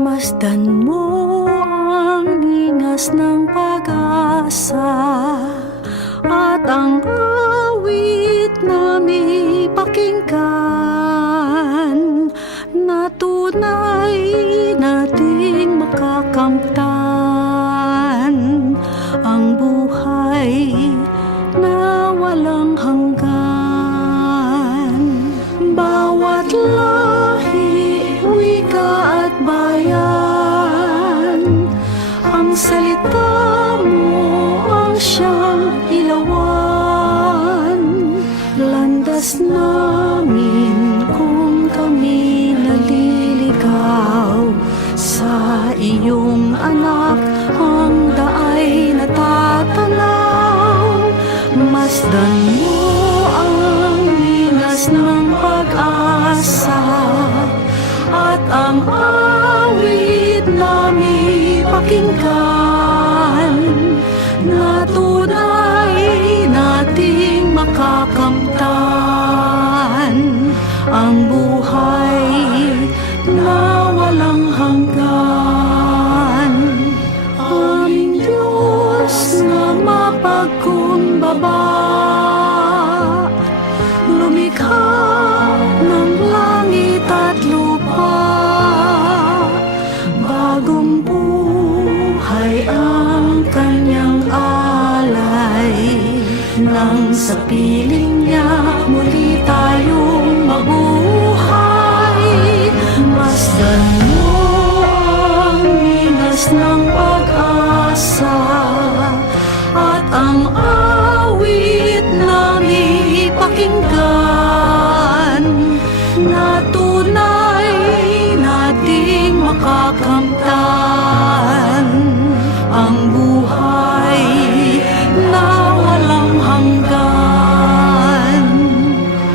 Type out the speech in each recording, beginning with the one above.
Masdan mo ang lingas ng pag-asa at ang awit na may pakinggan na tunay nating makakamtan ang buhay na walang hanggan. Bawat lahi, wika at bayan, ang salita mo ang siyang ilawan. Landas namin kung kami naliligaw sa iyong anak, ang daay natatanaw. Masdan mo ang linas ng pag-asa at ang awit na may pakinggan na tunay nating makakamtan ang buhay na walang hanggan. Aming Diyos na mapagkumbaba, lumikha ng langit at lupa. Bagong buhay ang kanyang alay, nang sa piling niya muli tayong mabuhay. Masdan mo ang linas ng pag-asa at ang awit na may pakinggan na tunay nating makakamtan ang buhay na walang hanggan.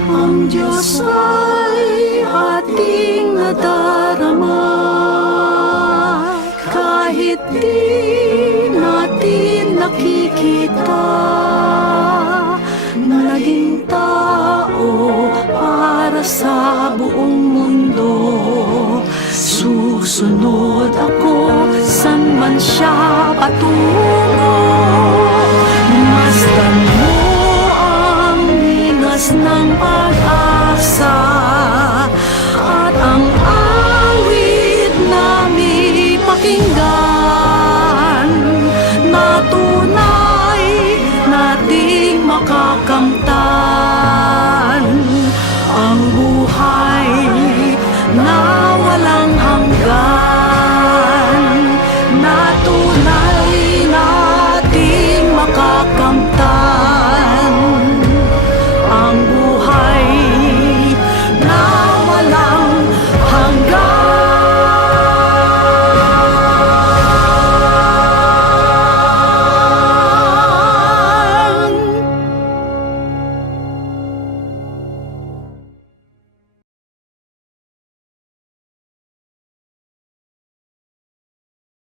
Ang Diyos ay ating nadarama kahit di natin nakikita. Naging tao para sa buong mundo, susunod ako san man siya patungo. Masdan mo ang linas ng pag-asa at ang awit na may pakinggan na tunay nating makakamtan